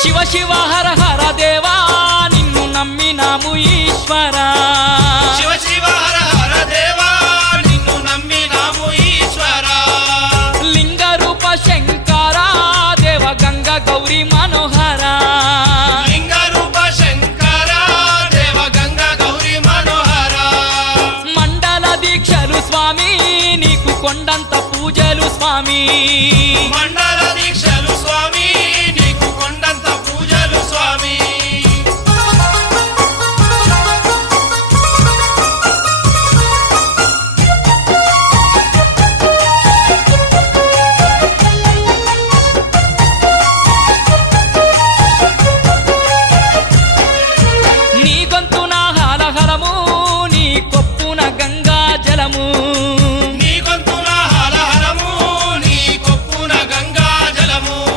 శివ శివ హర హర దేవా నిన్ను నమ్మినాము ఈశ్వరా శివ శివ హర హర దేవా నిన్ను నమ్మినాము ఈశ్వరా లింగ రూప శంకరా దేవ గంగ గౌరీ మనోహరా